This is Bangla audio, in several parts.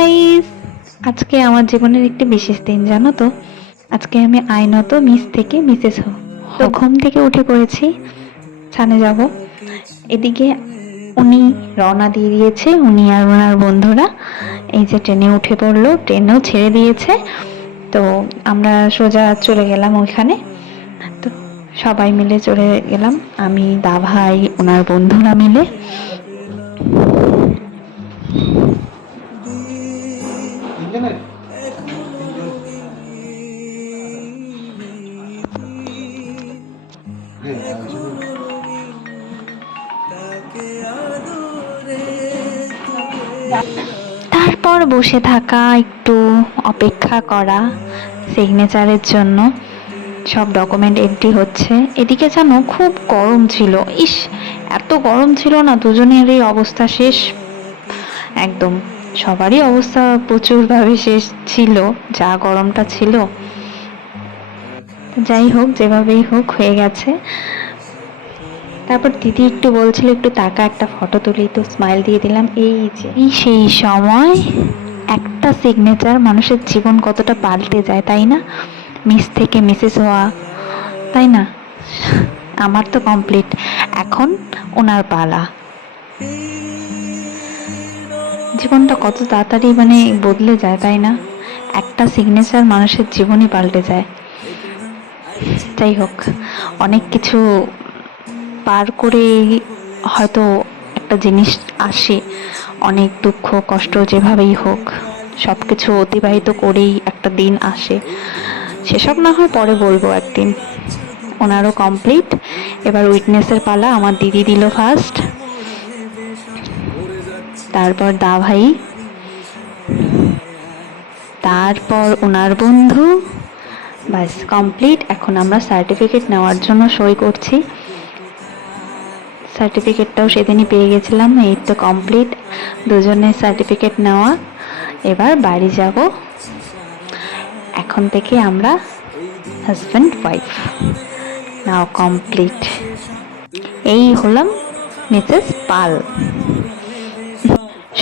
গাইস, আজকে আমার জীবনের একটি বিশেষ দিন জানো তো। আজকে আমি আইনত মিস থেকে মিসেস তো ঘুম থেকে উঠে পড়েছি, ছানে যাব। এদিকে উনি রওনা দিয়ে দিয়েছে, উনি আর ওনার বন্ধুরা। এই যে ট্রেনে উঠে পড়লো, ট্রেনেও ছেড়ে দিয়েছে। তো আমরা সোজা চলে গেলাম ওইখানে। তো সবাই মিলে চলে গেলাম, আমি দা ভাই ওনার বন্ধুরা মিলে। তারপর বসে থাকা, একটু অপেক্ষা করা সিগনেচারের জন্য। সব ডকুমেন্ট এন্ট্রি হচ্ছে। এদিকে জানো খুব গরম ছিল, ইস এত গরম ছিল না, দুজনেরই অবস্থা শেষ একদম। সবারই অবস্থা প্রচুরভাবে শেষ ছিল, যা গরমটা ছিল। যাই হোক, যেভাবেই হোক হয়ে গেছে। তারপর দিদি একটু বলছিল একটু টাকা একটা ফটো তুলি, তো স্মাইল দিয়ে দিলাম। এই যে সেই সময় একটা সিগনেচার মানুষের জীবন কতটা পাল্টে যায়, তাই না? মিস থেকে মিসেস হওয়া, তাই না? আমার তো কমপ্লিট, এখন ওনার পালা। জীবনটা কত তাড়াতাড়ি বদলে যায়, তাই না? একটা সিগনেচার মানুষের জীবনই পাল্টে যায়। যাই হোক, অনেক কিছু পার করে হয়তো একটা জিনিস আসে, অনেক দুঃখ কষ্ট যেভাবেই হোক সবকিছু অতিবাহিত করেই একটা দিন আসে। সেসব না হয় পরে বলবো একদিন। ওনারও কমপ্লিট, এবার উইটনেসের পালা। আমার দিদি দিল ফার্স্ট, তারপর দা ভাই, তারপর ওনার বন্ধু। ব্যাস কমপ্লিট। এখন আমরা সার্টিফিকেট নেওয়ার জন্য সই করছি। সার্টিফিকেটটাও সেদিনই পেয়ে গেছিলাম। এই তো কমপ্লিট, দুজনের সার্টিফিকেট নেওয়া। এবার বাড়ি যাব। এখন থেকে আমরা হাজব্যান্ড ওয়াইফ, নাও কমপ্লিট। এই হলাম মিসেস পাল।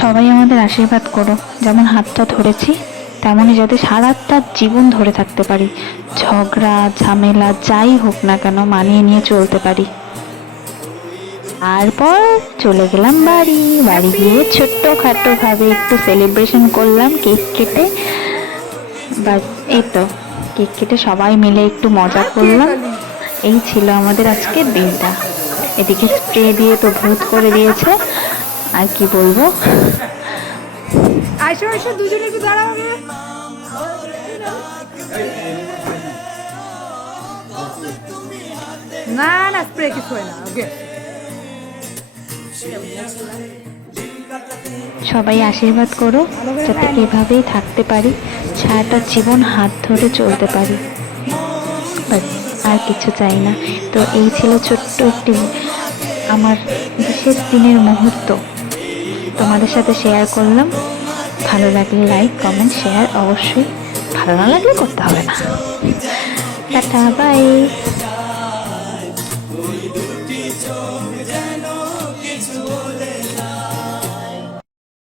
সবাই আমাদের আশীর্বাদ করো, যেমন হাতটা ধরেছি তেমনই যাতে সারাটা জীবন ধরে থাকতে পারি, ঝগড়া ঝামেলা যাই হোক না কেন মানিয়ে নিয়ে চলতে পারি। তারপর চলে গেলাম বাড়ি। বাড়ি গিয়ে ছোট্টখাটো ভাবে একটু সেলিব্রেশন করলাম, কেক কেটে। বাস এই তো, কেক কেটে সবাই মিলে একটু মজা করলাম। এই ছিল আমাদের আজকের দিনটা। এদিকে স্প্রে দিয়ে তো ভূত করে দিয়েছে, আর কি বলবো। দুজনে একটু দাঁড়াবে। না না, স্প্রে কিছু হয় না। ওকে, সবাই আশীর্বাদ করো যাতে এভাবেই থাকতে পারি, সারাটা জীবন হাত ধরে চলতে পারি, আর কিছু চাই না। তো এই ছিল ছোট্ট একটি আমার বিশেষ দিনের মুহূর্ত, তোমাদের সাথে শেয়ার করলাম। ভালো লাগলে লাইক কমেন্ট শেয়ার অবশ্যই, ভালো না লাগলে করতে হবে না। Tata, by.